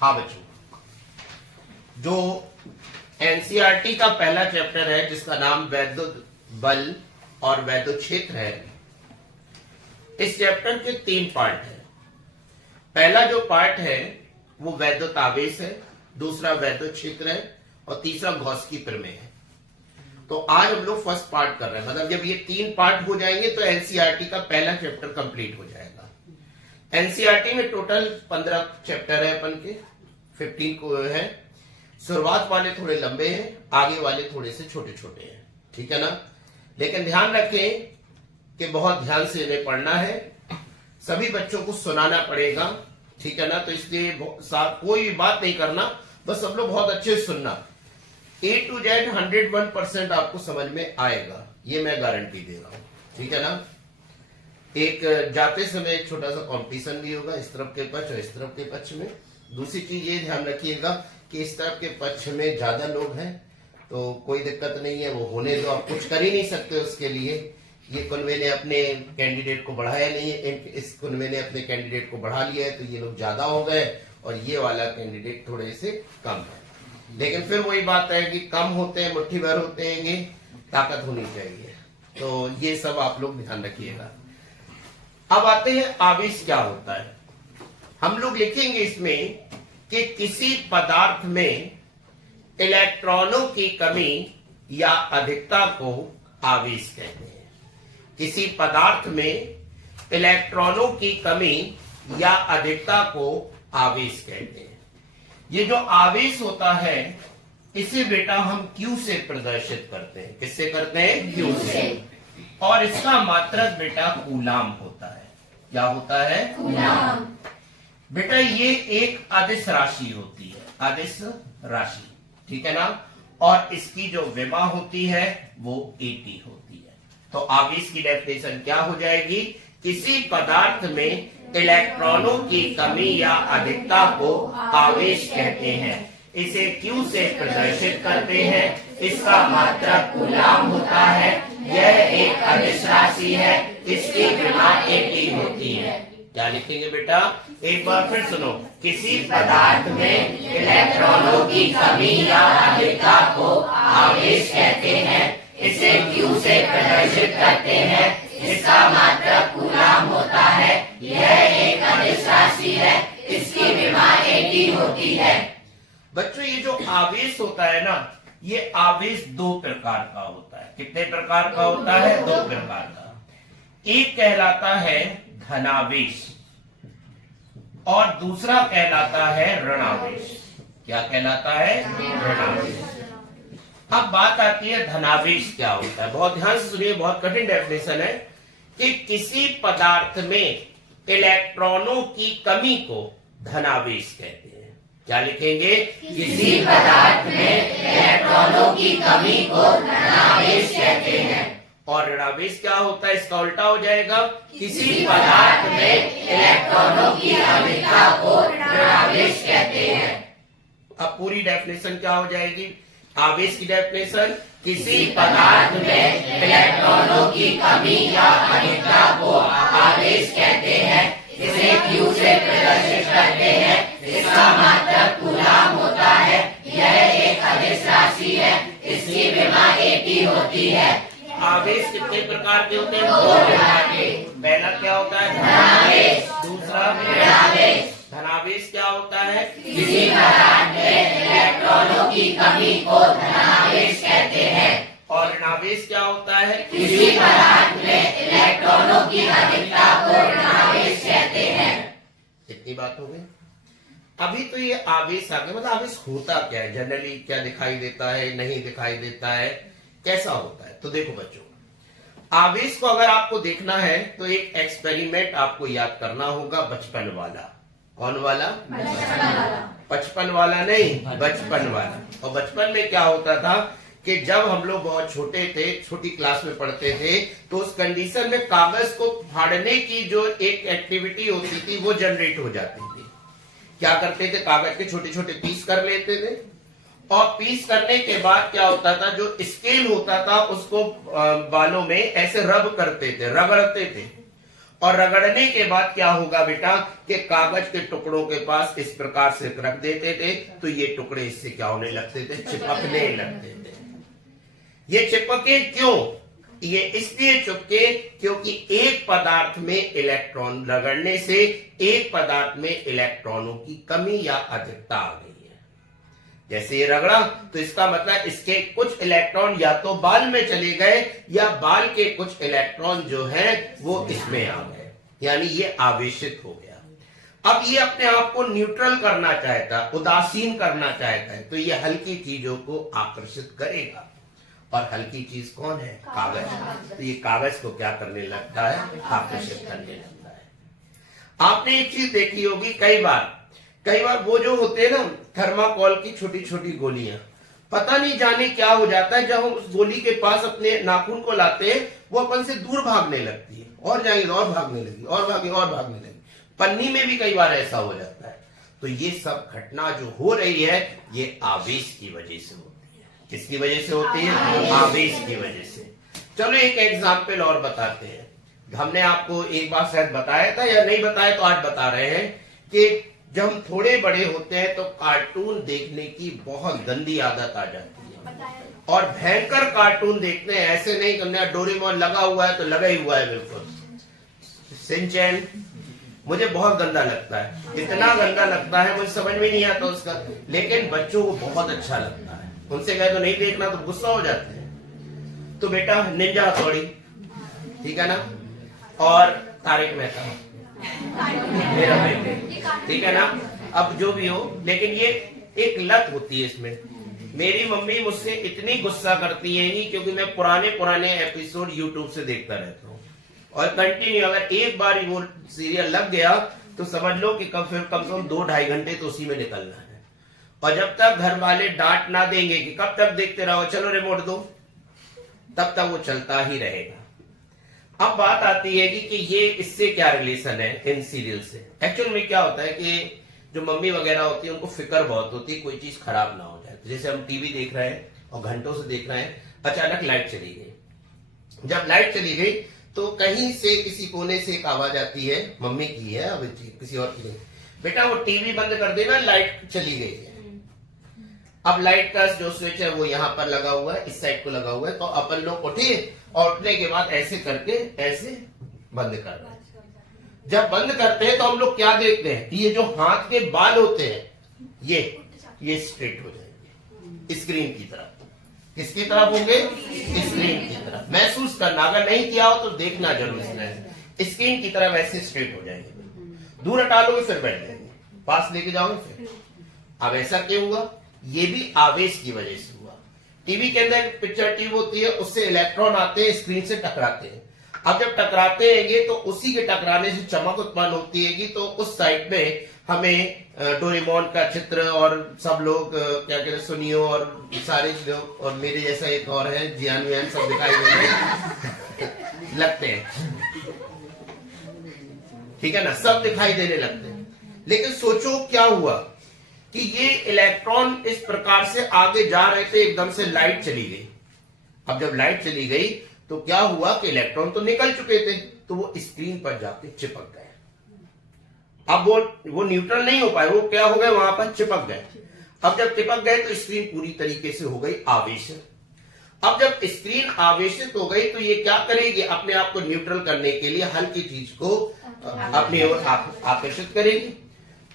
हाँ बच्चों, जो एनसीईआरटी का पहला चैप्टर है जिसका नाम वैद्युत बल और वैद्युत क्षेत्र है, इस चैप्टर के 3 पार्ट है। पहला जो पार्ट है वो वैद्युत आवेश है, दूसरा वैद्युत क्षेत्र है और तीसरा गॉस की प्रमेय है। तो आज हम लोग फर्स्ट पार्ट कर रहे हैं, मतलब जब ये 3 पार्ट हो जाएंगे तो एनसीईआरटी का पहला चैप्टर कंप्लीट हो जाएगा। एनसीईआरटी में टोटल 15 चैप्टर है, अपन के 15 को है। शुरुआत वाले थोड़े लंबे हैं, आगे वाले थोड़े से छोटे छोटे हैं, ठीक है ना। लेकिन ध्यान रखें कि बहुत ध्यान से इन्हें पढ़ना है, सभी बच्चों को सुनाना पड़ेगा, ठीक है ना। तो इसलिए कोई भी बात नहीं करना, बस सब लोग बहुत अच्छे से सुनना। A to Z 101% आपको समझ में आएगा, ये मैं गारंटी दे रहा हूं, ठीक है ना। एक जाते समय एक छोटा सा कंपटीशन भी होगा, इस तरफ के पक्ष और इस तरफ के पक्ष में। दूसरी चीज ये ध्यान रखिएगा कि इस तरफ के पक्ष में ज्यादा लोग हैं तो कोई दिक्कत नहीं है, वो होने दो, आप कुछ कर ही नहीं सकते उसके लिए। ये कुनवे ने अपने कैंडिडेट को बढ़ाया नहीं है, इस कुनवे ने अपने कैंडिडेट को बढ़ा लिया है, तो ये लोग ज्यादा हो गए और ये वाला कैंडिडेट थोड़े से कम है। लेकिन फिर वही बात है कि कम होते हैं, मुट्ठी भर होते हैं, ये ताकत होनी चाहिए। तो ये सब आप लोग ध्यान रखिएगा। अब आते हैं आवेश क्या होता है। हम लोग लिखेंगे इसमें कि किसी पदार्थ में इलेक्ट्रॉनों की कमी या अधिकता को आवेश कहते हैं। किसी पदार्थ में इलेक्ट्रॉनों की कमी या अधिकता को आवेश कहते हैं। ये जो आवेश होता है इसे बेटा हम Q से प्रदर्शित करते हैं। किससे करते हैं? Q से। और इसका मात्रक बेटा कूलाम होता है। क्या होता है? कूलाम। बेटा ये एक अदिश राशि होती है, अदिश राशि, ठीक है ना। और इसकी जो विमा होती है वो AT होती है। तो आवेश की डेफिनेशन क्या हो जाएगी? किसी पदार्थ में इलेक्ट्रॉनों की कमी या अधिकता को आवेश कहते हैं। इसे Q से प्रदर्शित करते हैं। इसका मात्रक कूलाम होता है। यह एक अदिश राशि है। इसकी विमा AT होती है। क्या लिखेंगे बेटा? एक बार फिर सुनो। किसी पदार्थ में इलेक्ट्रॉनों की कमी या अधिकता को आवेश कहते हैं। इसे Q से प्रदर्शित करते हैं। इसका मात्रक कूलाम होता है। यह एक अदिश राशि है। इसकी विमा AT होती है। बच्चों ये जो आवेश होता है ना, ये आवेश 2 प्रकार का होता है। कितने प्रकार का होता है? 2 प्रकार का। एक कहलाता है धनावेश और दूसरा कहलाता है ऋणावेश। क्या कहलाता है? ऋणावेश। अब बात आती है धनावेश क्या होता है। बहुत ध्यान से सुनिए, बहुत कठिन डेफिनेशन है कि किसी पदार्थ में इलेक्ट्रॉनों की कमी को धनावेश कहते हैं। क्या लिखेंगे? किसी पदार्थ में इलेक्ट्रॉनों की कमी को धनावेश कहते हैं। और ऋणावेश क्या होता है? इसका उल्टा हो जाएगा। किसी पदार्थ में इलेक्ट्रॉनों की अधिकता को ऋणावेश कहते हैं। अब पूरी डेफिनेशन क्या हो जाएगी? आवेश की डेफिनेशन, किसी पदार्थ में इलेक्ट्रॉनों की कमी या अधिकता को आवेश कहते हैं। इसे Q से प्रदर्शित करते हैं। इसका मात्रक कूलाम होता है। यह एक अदिश राशि है। इसकी विमा AT होती है। आवेश कितने प्रकार के होते हैं? 2 प्रकार के। पहला क्या होता है? धनावेश। दूसरा ऋणावेश। धनावेश क्या होता है? किसी पदार्थ में इलेक्ट्रॉनों की कमी को धनावेश कहते हैं। और ऋणावेश क्या होता है? किसी पदार्थ में इलेक्ट्रॉनों की अधिकता को ऋणावेश कहते हैं। इतनी बात हो गई। अभी तो ये आवेश आ गया, मतलब आवेश होता क्या है, जनरली क्या दिखाई देता है, नहीं दिखाई देता है, कैसा होता है। तो देखो बच्चों, आवेश को अगर आपको देखना है तो एक एक्सपेरिमेंट आपको याद करना होगा, बचपन वाला। कौन वाला? बचपन वाला नहीं, बचपन वाला। और बचपन में क्या होता था कि जब हम लोग बहुत छोटे थे, छोटी क्लास में पढ़ते थे, तो उस कंडीशन में कागज को फाड़ने की जो एक एक्टिविटी होती थी वो जनरेट हो जाती थी। क्या करते थे? कागज के छोटे छोटे पीस कर लेते थे और पीस करने के बाद क्या होता था, जो स्केल होता था उसको बालों में ऐसे रब करते थे, रगड़ते थे। और रगड़ने के बाद क्या होगा बेटा कि कागज के टुकड़ों के पास इस प्रकार से रख देते थे, तो ये टुकड़े इससे क्या होने लगते थे, चिपकने लगते थे। ये चिपके क्यों? ये इसलिए चिपके क्योंकि एक पदार्थ में इलेक्ट्रॉन रगड़ने से एक पदार्थ में इलेक्ट्रॉनों की कमी या अधिकता आ गई है। जैसे ये रगड़ा तो इसका मतलब इसके कुछ इलेक्ट्रॉन या तो बाल में चले गए या बाल के कुछ इलेक्ट्रॉन जो हैं वो इसमें आ गए, यानी ये आवेशित हो गया। अब ये अपने आप को न्यूट्रल करना चाहता, उदासीन करना चाहता है, तो ये हल्की चीजों को आकर्षित करेगा। और हल्की चीज कौन है? कागज। तो ये कागज को क्या करने लगता है? आकर्षित करने लगता है। आपने एक चीज देखी होगी, कई बार वो जो होते हैं ना थर्माकोल की छोटी छोटी गोलियां, पता नहीं जाने क्या हो जाता है, जब हम उस गोली के पास अपने नाखून को लाते हैं वो अपन से दूर भागने लगती है, और जाएगी और भागने लगी, और भागने लगी। पन्नी में भी कई बार ऐसा हो जाता है। तो ये सब घटना जो हो रही है ये आवेश की वजह से होती है। किसकी वजह से होती है? आवेश की वजह से। चलो एक एग्जाम्पल और बताते हैं। हमने आपको एक बार शायद बताया था या नहीं बताया, तो आज बता रहे हैं कि जब हम थोड़े बड़े होते हैं तो कार्टून देखने की बहुत गंदी आदत आ जाती है, और भयंकर कार्टून देखते हैं। ऐसे नहीं करना डोरेमोन लगा हुआ है तो लगा ही हुआ है, बिल्कुल सिंचैन मुझे बहुत गंदा लगता है, इतना गंदा लगता है मुझे समझ में नहीं आता उसका, लेकिन बच्चों को बहुत अच्छा लगता है। उनसे कहे तो नहीं देखना तो गुस्सा हो जाते हैं। तो बेटा निंजा हथौड़ी, ठीक है ना, और तारक मेहता मेरा बेटे, ठीक है ना। अब जो भी हो, लेकिन ये एक लत होती है इसमें। मेरी मम्मी मुझसे इतनी गुस्सा करती है ही क्योंकि मैं पुराने एपिसोड यूट्यूब से देखता रहता हूँ, और कंटिन्यू अगर एक बार वो सीरियल लग गया तो समझ लो कि कम से कम 2-2.5 घंटे तो उसी में निकलना है। और जब तक घर वाले डांट ना देंगे कि कब तक देखते रहो, चलो रिमोट दो, तब तक वो चलता ही रहेगा। अब बात आती है कि ये इससे क्या रिलेशन है इन सीरियल से। एक्चुअल में क्या होता है कि जो मम्मी वगैरह होती है उनको फिक्र बहुत होती है कोई चीज खराब ना हो जाए। जैसे हम टीवी देख रहे हैं और घंटों से देख रहे हैं, अचानक लाइट चली गई। जब लाइट चली गई तो कहीं से किसी कोने से एक आवाज आती है, मम्मी की है, अब किसी और की नहीं, बेटा वो टीवी बंद कर देना, लाइट चली गई है। अब लाइट का जो स्विच है वो यहाँ पर लगा हुआ है, इस साइड को लगा हुआ है। तो अपन लोग उठे और उठने के बाद ऐसे करके ऐसे बंद कर रहे हैं। जब बंद करते हैं तो हम लोग क्या देखते हैं, ये जो हाथ के बाल होते हैं ये स्ट्रेट हो जाएंगे स्क्रीन की तरफ। किसकी तरफ होंगे? स्क्रीन की तरफ। महसूस करना, अगर नहीं किया हो तो देखना जरूर है। स्क्रीन की तरफ ऐसे स्ट्रेट हो जाएंगे। दूर हटा लोगे फिर बैठ जाएंगे, पास लेके जाओगे फिर। अब ऐसा क्यों हुआ? ये भी आवेश की वजह से हुआ। टीवी के अंदर पिक्चर ट्यूब होती है, उससे इलेक्ट्रॉन आते हैं, स्क्रीन से टकराते हैं। अब जब टकराते हैं तो उसी के टकराने से चमक उत्पन्न होती है, तो उस साइड में हमें डोरेमोन का चित्र और सब लोग क्या कहते हैं सुनियो और सारे लोग और मेरे जैसा एक और है जियान वियान सब दिखाई देने लगते हैं, ठीक है ना, सब दिखाई देने लगते हैं। लेकिन सोचो क्या हुआ कि ये इलेक्ट्रॉन इस प्रकार से आगे जा रहे थे, एकदम से लाइट चली गई। अब जब लाइट चली गई तो क्या हुआ कि इलेक्ट्रॉन तो निकल चुके थे, तो वो स्क्रीन पर जाके चिपक गए। अब वो न्यूट्रल नहीं हो पाए, वो क्या हो गए, वहां पर चिपक गए। अब जब चिपक गए तो स्क्रीन पूरी तरीके से हो गई आवेशित। अब जब स्क्रीन आवेशित हो गई तो ये क्या करेगी, अपने आप को न्यूट्रल करने के लिए हल्की चीज को अपनी ओर आकर्षित करेगी।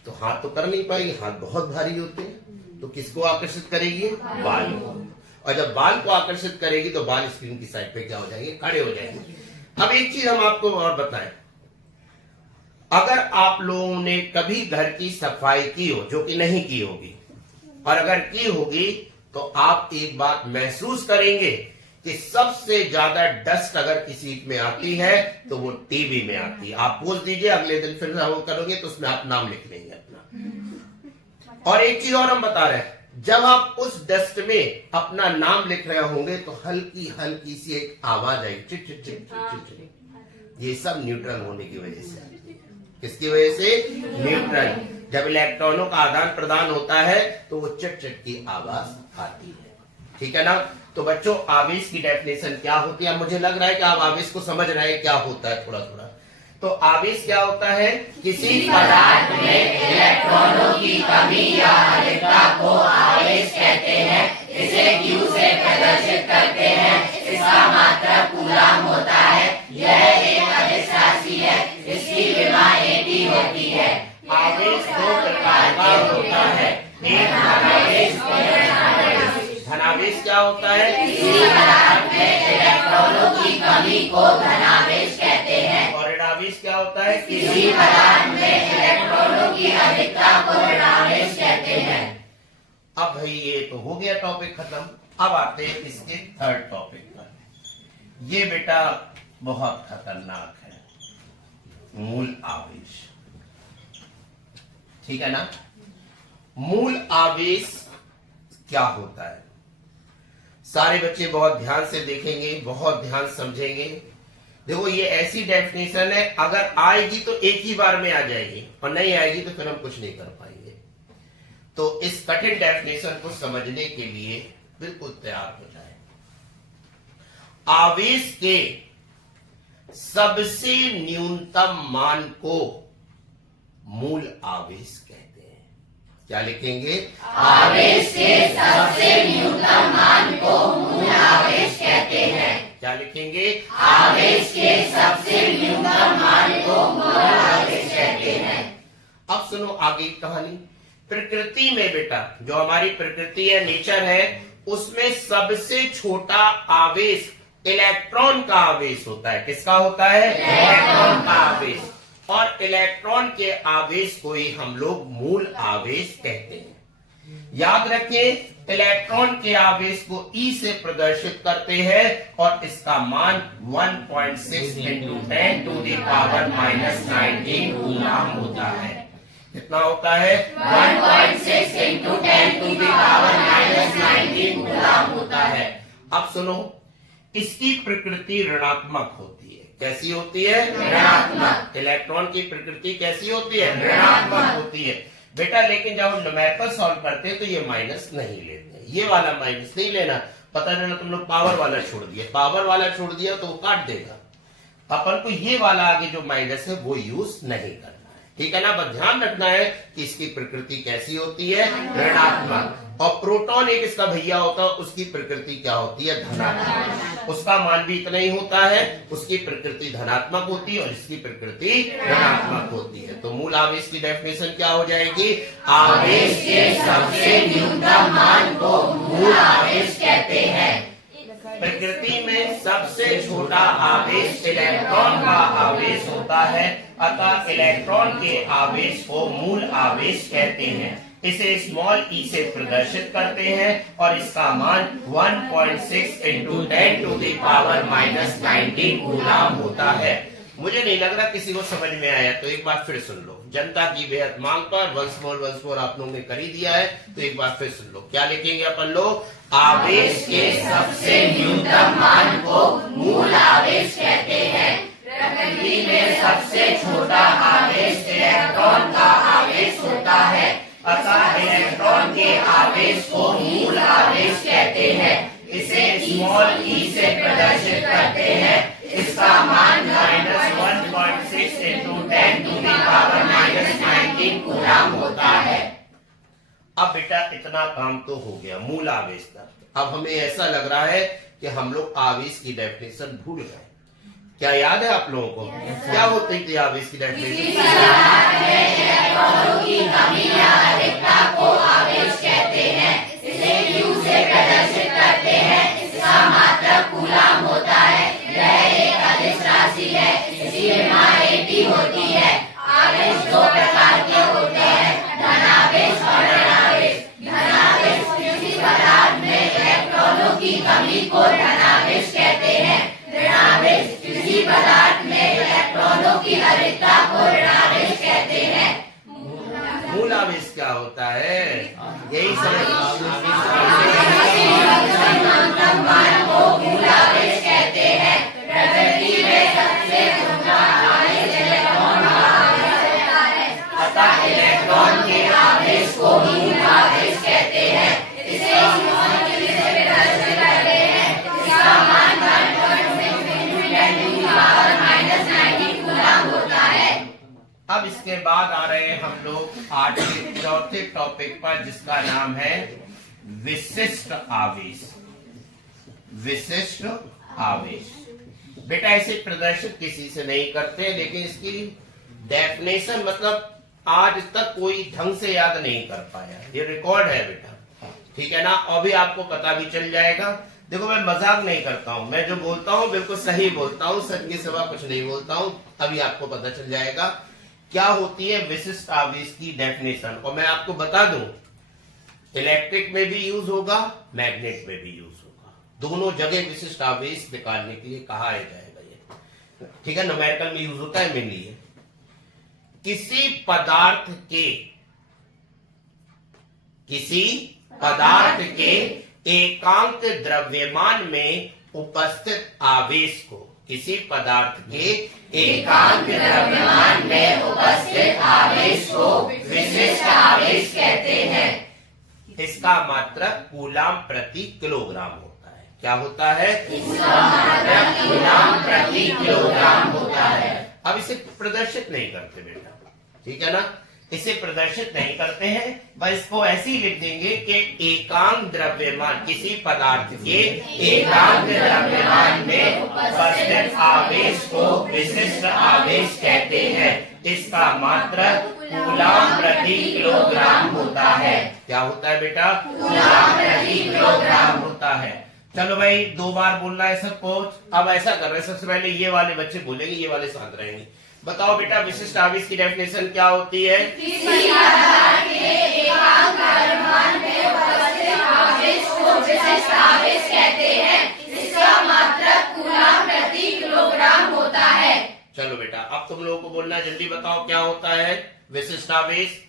तो हाथ तो कर नहीं पाएगी, हाथ बहुत भारी होते हैं, तो किसको आकर्षित करेगी? बाल को। और जब बाल को आकर्षित करेगी तो बाल स्क्रीन की साइड पे क्या हो जाएंगे? खड़े हो जाएंगे। अब एक चीज हम आपको और बताएं, अगर आप लोगों ने कभी घर की सफाई की हो, जो कि नहीं की होगी, और अगर की होगी तो आप एक बात महसूस करेंगे कि सबसे ज्यादा डस्ट अगर किसी में आती है तो वो टीवी में आती है। आप पूछ दीजिए, अगले दिन फिर हम करोगे तो उसमें आप नाम लिख लेंगे अपना। और एक चीज और हम बता रहे हैं, जब आप उस डस्ट में अपना नाम लिख रहे होंगे तो हल्की हल्की सी एक आवाज आएगी, chit chit chit chit chit. ये सब न्यूट्रल होने की वजह से। किसकी वजह से? न्यूट्रल। जब इलेक्ट्रॉनों का आदान प्रदान होता है तो वो चिट चिट की आवाज आती है, ठीक है ना। तो बच्चों आवेश की डेफिनेशन क्या होती है? मुझे लग रहा है कि आप आवेश को समझ रहे हैं क्या होता है थोड़ा थोड़ा। तो आवेश क्या होता है? किसी पदार्थ में इलेक्ट्रॉनों की कमी या अधिकता को आवेश कहते हैं। इसे Q से प्रदर्शित करते हैं। इसका मात्रक कूलाम होता है। यह एक अदिश राशि है। इसकी विमा AT होती है। आवेश दो प्रकार का होता है। एक धनावेश और ऋणावेश। धनावेश क्या होता है? किसी पदार्थ में इलेक्ट्रॉनों की कमी को धनावेश कहते हैं। और ऋणावेश क्या होता है? किसी पदार्थ में इलेक्ट्रॉनों की अधिकता को ऋणावेश कहते हैं। अब भाई ये तो हो गया टॉपिक खत्म। अब आते हैं इसके थर्ड टॉपिक पर। ये बेटा बहुत खतरनाक है, मूल आवेश। ठीक है ना? मूल आवेश क्या होता है? सारे बच्चे बहुत ध्यान से देखेंगे, बहुत ध्यान समझेंगे। देखो ये ऐसी डेफिनेशन है, अगर आएगी तो एक ही बार में आ जाएगी और नहीं आएगी तो फिर हम कुछ नहीं कर पाएंगे। तो इस कठिन डेफिनेशन को समझने के लिए बिल्कुल तैयार हो जाए। आवेश के सबसे न्यूनतम मान को मूल आवेश कहते हैं। क्या लिखेंगे? आवेश के सबसे न्यूनतम मान को मूल आवेश कहते हैं। क्या लिखेंगे? आवेश के सबसे न्यूनतम मान को मूल आवेश कहते हैं। अब सुनो आगे कहानी। प्रकृति में बेटा, जो हमारी प्रकृति है, नेचर है, उसमें सबसे छोटा आवेश इलेक्ट्रॉन का आवेश होता है। किसका होता है? इलेक्ट्रॉन का आवेश। और इलेक्ट्रॉन के आवेश को ही हम लोग मूल आवेश कहते हैं। याद रखें, इलेक्ट्रॉन के आवेश को E से प्रदर्शित करते हैं और इसका मान 1.6 × 10⁻⁻19 कूलाम होता है। कितना होता है? 1.6 × 10⁻⁻19 कूलाम होता है। अब सुनो, इसकी प्रकृति ऋणात्मक होती है। कैसी होती है? ऋणात्मक। इलेक्ट्रॉन की प्रकृति कैसी होती है? ऋणात्मक होती है बेटा। लेकिन जब हम न्यूमेरिकल सॉल्व करते हैं तो ये माइनस नहीं लेते, ये वाला माइनस नहीं लेना। पता चला तुम लोग पावर वाला छोड़ दिया, पावर वाला छोड़ दिया तो वो काट देगा। अपन को ये वाला आगे जो माइनस है वो यूज नहीं करना है। ठीक है ना? बस ध्यान रखना है कि इसकी प्रकृति कैसी होती है? ऋणात्मक। और प्रोटॉन एक इसका भैया होता है, उसकी प्रकृति क्या होती है? धनात्मक। उसका मान भी इतना ही होता है, उसकी प्रकृति धनात्मक होती है और इसकी प्रकृति ऋणात्मक होती है। तो मूल आवेश की डेफिनेशन क्या हो जाएगी? आवेश के सबसे न्यूनतम मान को मूल आवेश कहते हैं। प्रकृति में सबसे छोटा आवेश इलेक्ट्रॉन का आवेश होता है, अतः इलेक्ट्रॉन के आवेश को मूल आवेश कहते हैं। इसे स्मॉल e से प्रदर्शित करते हैं और इसका मान 1.6 × 10⁻⁻19 कूलाम होता है। मुझे नहीं लग रहा किसी को समझ में आया, तो एक बार फिर सुन लो। जनता की बेहद मांग पर वंस मोर आप लोगों ने कर ही दिया है, तो एक बार फिर सुन लो। क्या लिखेंगे अपन लोग? आवेश के सबसे न्यूनतम मान को मूल आवेश कहते हैं। प्रकृति में सबसे छोटा आवेश इलेक्ट्रॉन का आवेश होता है, अतः इलेक्ट्रॉन के आवेश को मूल आवेश कहते हैं। इसे स्मॉल e से प्रदर्शित करते हैं। इसका मान -1.6 × 10⁻⁻19 कूलाम होता है। अब बेटा इतना काम तो हो गया मूल आवेश का। अब हमें ऐसा लग रहा है कि हम लोग आवेश की डेफिनेशन भूल गए। क्या याद है आप लोगों को? क्या होती थी आवेश की डेफिनेशन? इलेक्ट्रॉनों की कमी या अधिकता को आवेश कहते हैं। इसे Q से प्रदर्शित करते हैं। इसका मात्रक कूलाम होता है। यह एक अदिश राशि है। इसकी विमा AT होती है। आवेश दो प्रकार के होते हैं, धनावेश और ऋणावेश। धनावेश किसी पदार्थ में इलेक्ट्रॉनों की कमी को धनावेश कहते हैं। ऋणावेश किसी पदार्थ में इलेक्ट्रॉनों की अधिकता को ऋणावेश कहते हैं। मूल आवेश क्या होता है? यही समझ। मूल आवेश कहते हैं। प्रकृति में सबसे छोटा आवेश इलेक्ट्रॉन का आवेश होता है, अतः इलेक्ट्रॉन के आवेश को मूल आवेश कहते हैं। इसे प्रदर्शित करते हैं। इसका मान 1.6 × 10⁻⁻19 कूलाम होता अब इसके बाद आ रहे हैं हम लोग आज के चौथे टॉपिक पर, जिसका नाम है विशिष्ट आवेश। विशिष्ट आवेश बेटा इसे प्रदर्शित किसी से नहीं करते, लेकिन इसकी डेफिनेशन मतलब आज तक कोई ढंग से याद नहीं कर पाया। ये रिकॉर्ड है बेटा, ठीक है ना। और भी आपको पता भी चल जाएगा। देखो मैं मजाक नहीं करता हूं, मैं जो बोलता हूं बिल्कुल सही बोलता हूं, सच के सिवा कुछ नहीं बोलता हूं। अभी आपको पता चल जाएगा क्या होती है विशिष्ट आवेश की डेफिनेशन। और मैं आपको बता दूं, इलेक्ट्रिक में भी यूज होगा, मैग्नेट में भी यूज होगा, दोनों जगह विशिष्ट आवेश निकालने के लिए कहा जाएगा ये, ठीक है। न्यूमेरिकल में यूज होता है मेनली। किसी पदार्थ के एकांक द्रव्यमान में उपस्थित आवेश को, किसी पदार्थ के एकांक द्रव्यमान में उपस्थित आवेश को विशिष्ट आवेश कहते हैं। इसका मात्रक कूलाम प्रति किलोग्राम होता है। क्या होता है? इसका मात्रक कूलाम प्रति किलोग्राम होता है। अब इसे प्रदर्शित नहीं करते बेटा, ठीक है ना, इसे प्रदर्शित नहीं करते हैं, बस इसको ऐसे ही लिख देंगे कि एकांक द्रव्यमान, किसी पदार्थ के एकांक द्रव्यमान में उपस्थित आवेश को विशिष्ट आवेश कहते हैं। इसका मात्रक कूलाम प्रति किलोग्राम होता है। क्या होता है बेटा? कूलाम प्रति किलोग्राम होता है। चलो भाई 2 बार बोलना है सबको। अब ऐसा कर रहे हैं, सबसे पहले ये वाले बच्चे बोलेंगे, ये वाले शांत रहेंगे। बताओ बेटा विशिष्ट आवेश की डेफिनेशन क्या होती है? किसी पदार्थ के एकांक द्रव्यमान में उपस्थित आवेश को विशिष्ट आवेश कहते हैं। इसका मात्रक कूलाम प्रति किलोग्राम होता है। चलो बेटा अब तुम लोगों को बोलना, जल्दी बताओ क्या होता है विशिष्ट आवेश?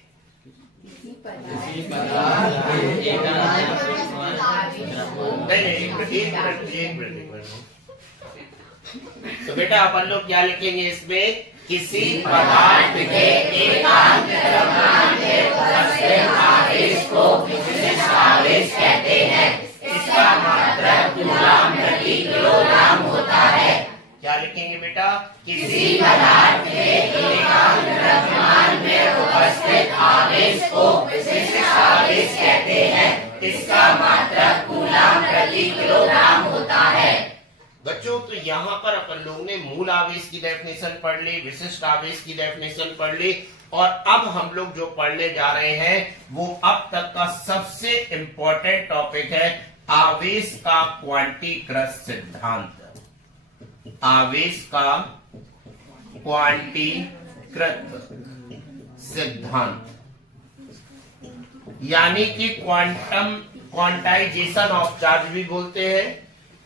एक मिनट। तो बेटा अपन लोग क्या लिखेंगे इसमें? किसी पदार्थ के एकांक द्रव्यमान में उपस्थित आवेश को विशिष्ट आवेश कहते हैं। इसका मात्रक कूलाम प्रति किलोग्राम होता है। क्या लिखेंगे बेटा? किसी पदार्थ के एकांक द्रव्यमान में उपस्थित आवेश को विशिष्ट आवेश कहते हैं। इसका मात्रक कूलाम प्रति किलोग्राम होता है। बच्चों तो यहाँ पर अपन लोग ने मूल आवेश की डेफिनेशन पढ़ ली, विशिष्ट आवेश की डेफिनेशन पढ़ ली, और अब हम लोग जो पढ़ने जा रहे हैं वो अब तक का सबसे इंपॉर्टेंट टॉपिक है आवेश का क्वांटीकृत सिद्धांत। आवेश का क्वांटीकृत सिद्धांत यानी कि क्वांटाइजेशन ऑफ चार्ज भी बोलते हैं।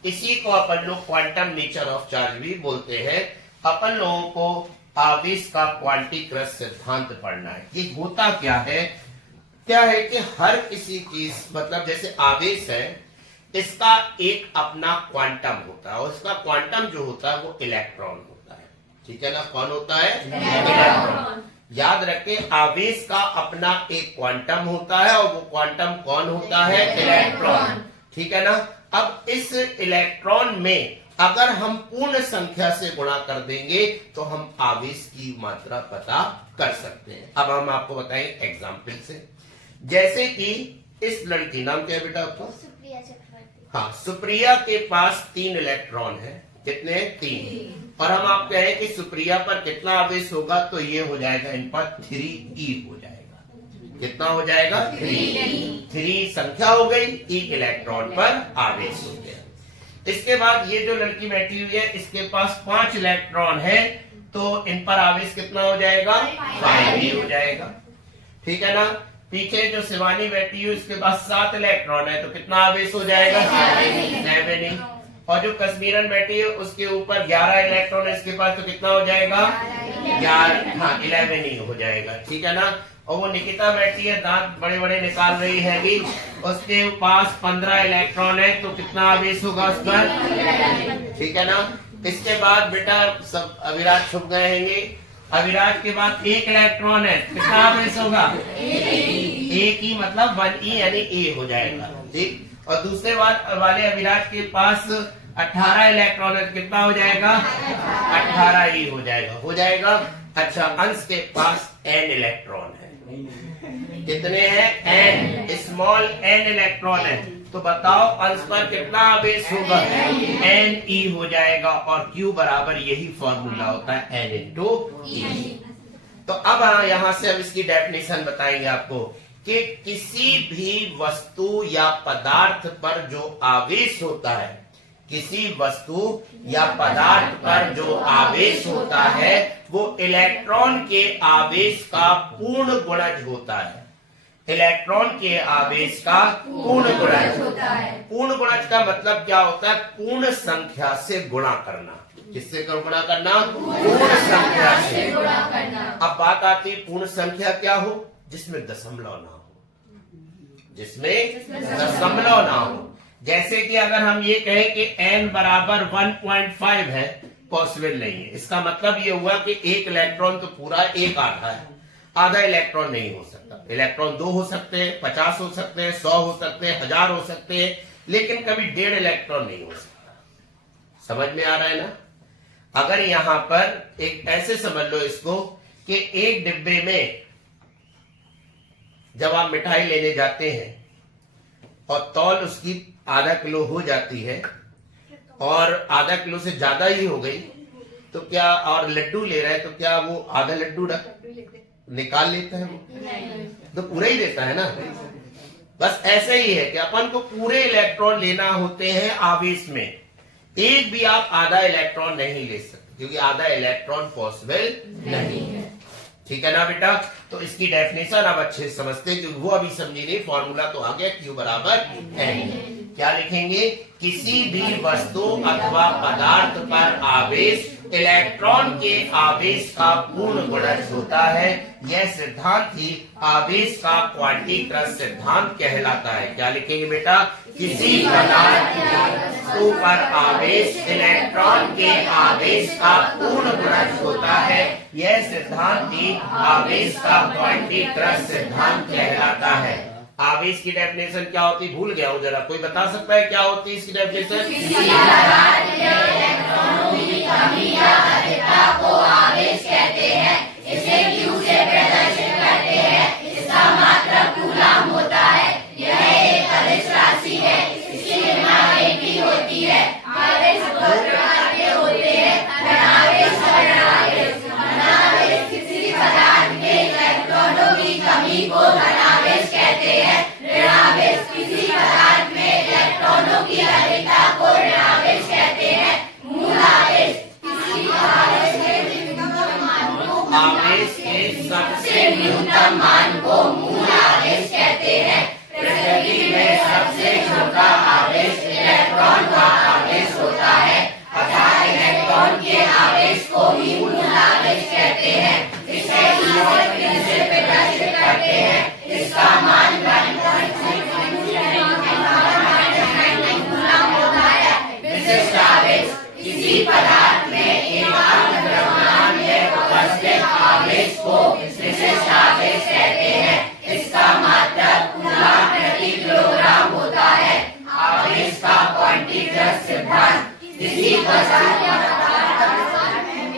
इसी को अपन लोग क्वांटम नेचर ऑफ चार्ज भी बोलते हैं। अपन लोगों को आवेश का क्वांटीकृत सिद्धांत पढ़ना है। ये होता क्या है? क्या है कि हर किसी चीज, मतलब जैसे आवेश है, इसका एक अपना क्वांटम होता है, और इसका क्वांटम जो होता है वो इलेक्ट्रॉन होता है, ठीक है ना। कौन होता है? इलेक्ट्रॉन। याद रखें, आवेश का अपना एक क्वांटम होता है, और वो क्वांटम कौन होता है? इलेक्ट्रॉन, ठीक है ना। अब इस इलेक्ट्रॉन में अगर हम पूर्ण संख्या से गुणा कर देंगे तो हम आवेश की मात्रा पता कर सकते हैं। अब हम आपको बताएं एग्जाम्पल से, जैसे कि इस लड़की, नाम क्या है बेटा आपका? सुप्रिया चक्रवर्ती। हाँ, सुप्रिया के पास 3 इलेक्ट्रॉन है। कितने? 3। और हम आप कहें कि सुप्रिया पर कितना आवेश होगा, तो ये हो जाएगा इन पर 3e हो जाएगा। कितना हो जाएगा? 3 संख्या हो गई, e इलेक्ट्रॉन पर आवेश हो गया। इसके बाद ये जो लड़की बैठी हुई है, इसके पास 5 इलेक्ट्रॉन है, तो इन पर आवेश कितना हो जाएगा? 5e हो जाएगा, ठीक है ना। पीछे जो शिवानी बैठी हुई, इसके पास 7 इलेक्ट्रॉन है, तो कितना आवेश हो जाएगा? 7e। और जो कश्मीरन बैठी है उसके ऊपर 11 इलेक्ट्रॉन है, इसके पास, तो कितना हो जाएगा? 11 हो जाएगा, ठीक है ना। और वो निकिता बैठी है, दांत बड़े बड़े निकाल रही हैगी, उसके पास 15 इलेक्ट्रॉन है, तो कितना आवेश होगा उस पर? ठीक है ना। इसके बाद बेटा सब अविराज छुप गए हैंगे। अविराज के बाद 1 इलेक्ट्रॉन है, कितना आवेश होगा? 1 ही, मतलब 1e यानी ए हो जाएगा, ठीक। और दूसरे वाले अविराज के पास 18 इलेक्ट्रॉन है, कितना हो जाएगा? 18e हो जाएगा। अच्छा, अंश के पास n इलेक्ट्रॉन है। कितने हैं? n, स्मॉल n इलेक्ट्रॉन है। तो बताओ अंश पर कितना आवेश होगा? Ne हो जाएगा। और Q बराबर यही फॉर्मूला होता है n इंटू E। तो अब यहां से हम इसकी डेफिनेशन बताएंगे आपको कि किसी भी वस्तु या पदार्थ पर जो आवेश होता है, किसी वस्तु या पदार्थ पर जो आवेश होता है वो इलेक्ट्रॉन के आवेश का पूर्ण गुणज होता है। इलेक्ट्रॉन के आवेश का पूर्ण गुणज होता है। पूर्ण गुणज का मतलब क्या होता है? पूर्ण संख्या से गुणा करना। किससे गुणा करना? पूर्ण संख्या से गुणा करना। अब बात आती है पूर्ण संख्या क्या हो? जिसमें दशमलव ना हो, जिसमें दशमलव ना हो। जैसे कि अगर हम ये कहें कि n बराबर 1.5 है, पॉसिबल नहीं है। इसका मतलब ये हुआ कि एक इलेक्ट्रॉन तो पूरा एक आधा है, आधा इलेक्ट्रॉन नहीं हो सकता। इलेक्ट्रॉन 2 हो सकते हैं, 50 हो सकते हैं, 100 हो सकते हैं, 1000 हो सकते हैं, लेकिन कभी 1.5 इलेक्ट्रॉन नहीं हो सकता। समझ में आ रहा है ना? अगर यहां पर एक ऐसे समझ लो इसको कि एक डिब्बे में जब आप मिठाई लेने जाते हैं और तौल उसकी आधा किलो हो जाती है और आधा किलो से ज्यादा ही हो गई, तो क्या, और लड्डू ले रहे हैं, तो क्या वो आधा लड्डू निकाल लेता है? तो पूरा ही देता है ना। बस ऐसे ही है कि अपन को पूरे इलेक्ट्रॉन लेना होते हैं आवेश में। एक भी आप आधा इलेक्ट्रॉन नहीं ले सकते क्योंकि आधा इलेक्ट्रॉन पॉसिबल नहीं है। ठीक है ना बेटा? तो इसकी डेफिनेशन आप अच्छे से समझते हैं क्योंकि वो अभी समझी नहीं। फॉर्मूला तो आ गया, Q बराबर n। क्या लिखेंगे? किसी भी वस्तु अथवा पदार्थ पर आवेश इलेक्ट्रॉन के आवेश का पूर्ण गुणज होता है। यह सिद्धांत ही आवेश का क्वांटीकृत सिद्धांत कहलाता है। क्या लिखेंगे बेटा? किसी पदार्थ वस्तु पर आवेश इलेक्ट्रॉन के आवेश का पूर्ण गुणज होता है। यह सिद्धांत ही आवेश का क्वांटीकृत सिद्धांत कहलाता है। आवेश की डेफिनेशन क्या होती? भूल गया हूं, जरा कोई बता सकता है क्या होती है इसकी डेफिनेशन? किसी पदार्थ में इलेक्ट्रॉनों की कमी या अधिकता को आवेश कहते हैं। इसे Q से प्रदर्शित करते हैं। इसका मात्रक कूलम होता है। यह एक अदिश राशि है। इसकी गणना एक भी होती है। आवेश दो प्रकार के होते हैं, धनावेश और ऋणावेश। धनावेश किसी पदार्थ के इलेक्ट्रॉनों की कमी को धनावेश कहते हैं। ऋणावेश किसी पदार्थ में इलेक्ट्रॉनों की अधिकता को ऋणावेश कहते हैं। मूलावेश किसी आवेश के सबसे न्यूनतम मान को मूल आवेश कहते हैं। पृथ्वी में सबसे छोटा आवेश इलेक्ट्रॉन का आवेश होता है, अर्थात इलेक्ट्रॉन के आवेश को ही मूल आवेश कहते हैं। इसे E से प्रदर्शित करते हैं। इसका मान 1.6 कूलम होता है। विशिष्ट आवेश किसी पदार्थ में एकांक द्रव्यमान में उपस्थित आवेश को विशिष्ट आवेश कहते हैं। इसका मात्रक कूलम प्रति किलोग्राम होता है। आवेश का क्वांटीकृत सिद्धांत किसी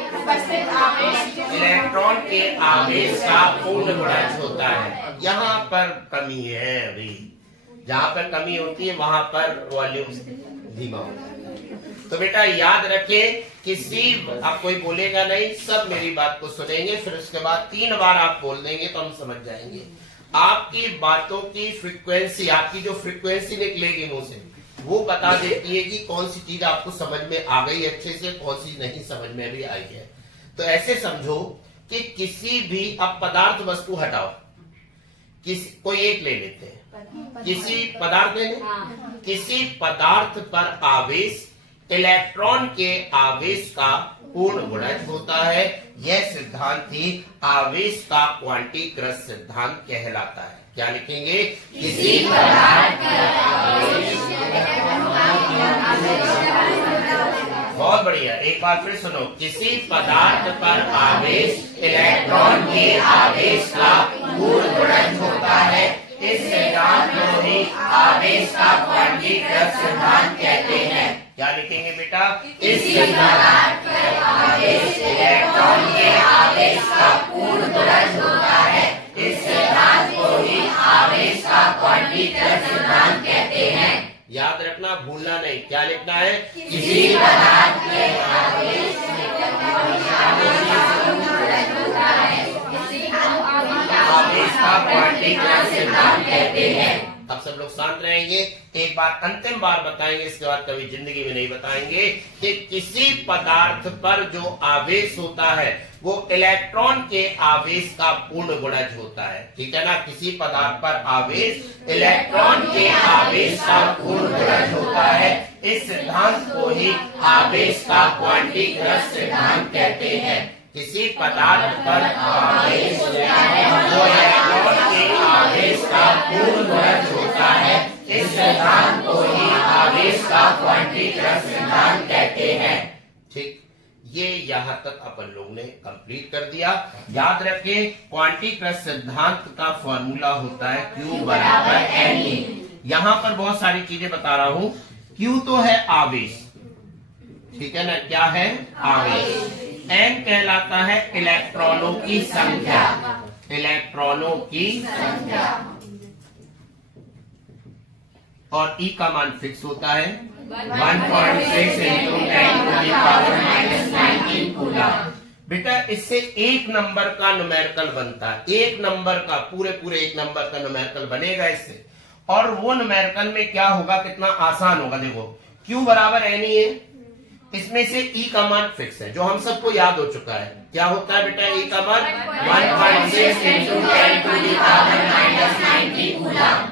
उपस्थित आवेश इलेक्ट्रॉन के आवेश का पूर्ण गुणज होता है। यहाँ पर कमी है, अभी जहाँ पर कमी होती है वहां पर वॉल्यूम धीमा होता है। तो बेटा याद रखें, किसी, आप कोई बोलेगा नहीं, सब मेरी बात को सुनेंगे, फिर उसके बाद 3 बार आप बोल देंगे तो हम समझ जाएंगे। आपकी बातों की फ्रीक्वेंसी, आपकी जो फ्रीक्वेंसी निकलेगी मुंह से, वो बता देती है कि कौन सी चीज आपको समझ में आ गई अच्छे से, कौन सी नहीं समझ में भी आई है। तो ऐसे समझो कि किसी भी, अब पदार्थ वस्तु हटाओ, कोई एक ले लेते हैं, किसी पदार्थ ले लें, किसी पदार्थ पर आवेश इलेक्ट्रॉन के आवेश का पूर्ण गुणज होता है। यह सिद्धांत ही आवेश का क्वांटीकृत सिद्धांत कहलाता है। क्या लिखेंगे? किसी पदार्थ बहुत बढ़िया, एक बार फिर सुनो। किसी पदार्थ पर आवेश इलेक्ट्रॉन के आवेश का पूर्ण गुणज होता है। इस सिद्धांत को ही आवेश का क्वांटीकृत सिद्धांत कहते हैं। क्या लिखेंगे बेटा? किसी पदार्थ पर आवेश इलेक्ट्रॉन के आवेश का पूर्ण गुणज होता है। इस सिद्धांत को ही आवेश का क्वांटीकृत सिद्धांत कहते हैं। याद रखना, भूलना नहीं। क्या लिखना है? किसी पदार्थ के आवेश आवेश का क्वांटीकृत सिद्धांत कहते हैं। अब सब लोग शांत रहेंगे। एक बार अंतिम बार बताएंगे, इसके बाद कभी जिंदगी में नहीं बताएंगे, कि किसी पदार्थ पर जो आवेश होता है वो इलेक्ट्रॉन के आवेश का पूर्ण गुणज होता है। ठीक है ना? किसी पदार्थ पर आवेश इलेक्ट्रॉन के आवेश का पूर्ण गुणज होता है। इस सिद्धांत को ही आवेश का क्वांटीकृत सिद्धांत कहते हैं। किसी पदार्थ पर आवेश वो इलेक्ट्रॉन के आवेश का पूर्ण गुणज होता है। इस सिद्धांत को ही आवेश का क्वांटीकृत सिद्धांत कहते हैं। ठीक, ये यहाँ तक अपन लोग ने कंप्लीट कर दिया। याद रखिए, क्वांटीकृत सिद्धांत का फॉर्मूला होता है Q बराबर NE। यहाँ पर बहुत सारी चीजें बता रहा हूँ। Q तो है आवेश, ठीक है ना? क्या है? आवेश। N कहलाता है इलेक्ट्रॉनों की संख्या, इलेक्ट्रॉनों की संख्या। और E का मान फिक्स होता है 1.6 into 10 to the power -19 coulomb. बेटा, इससे एक नंबर का न्यूमेरिकल बनता है। एक नंबर का, पूरे एक नंबर का न्यूमेरिकल बनेगा इससे। और वो न्यूमेरिकल में क्या होगा, कितना आसान होगा। देखो, Q बराबर NE है, इसमें से E का मान फिक्स है, जो हम सबको याद हो चुका है। क्या होता है बेटा? E का मान 1.6 into 10 to the power -19 coulomb.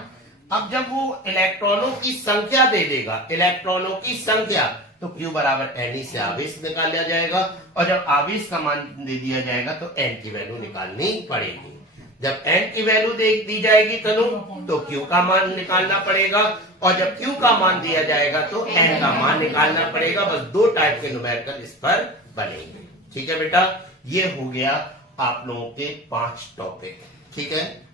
अब जब वो इलेक्ट्रॉनों की संख्या दे देगा, इलेक्ट्रॉनों की संख्या, तो Q बराबर NE से आवेश निकाल लिया जाएगा। और जब आवेश का मान दे दिया जाएगा तो N की वैल्यू निकालनी पड़ेगी। जब N की वैल्यू दी जाएगी तनु, तो Q का मान निकालना पड़ेगा। और जब Q का मान दिया जाएगा तो N का मान निकालना पड़ेगा। बस दो टाइप के न्यूमेरिकल इस पर बनेंगे। ठीक है बेटा, ये हो गया आप लोगों के 5 टॉपिक। ठीक है।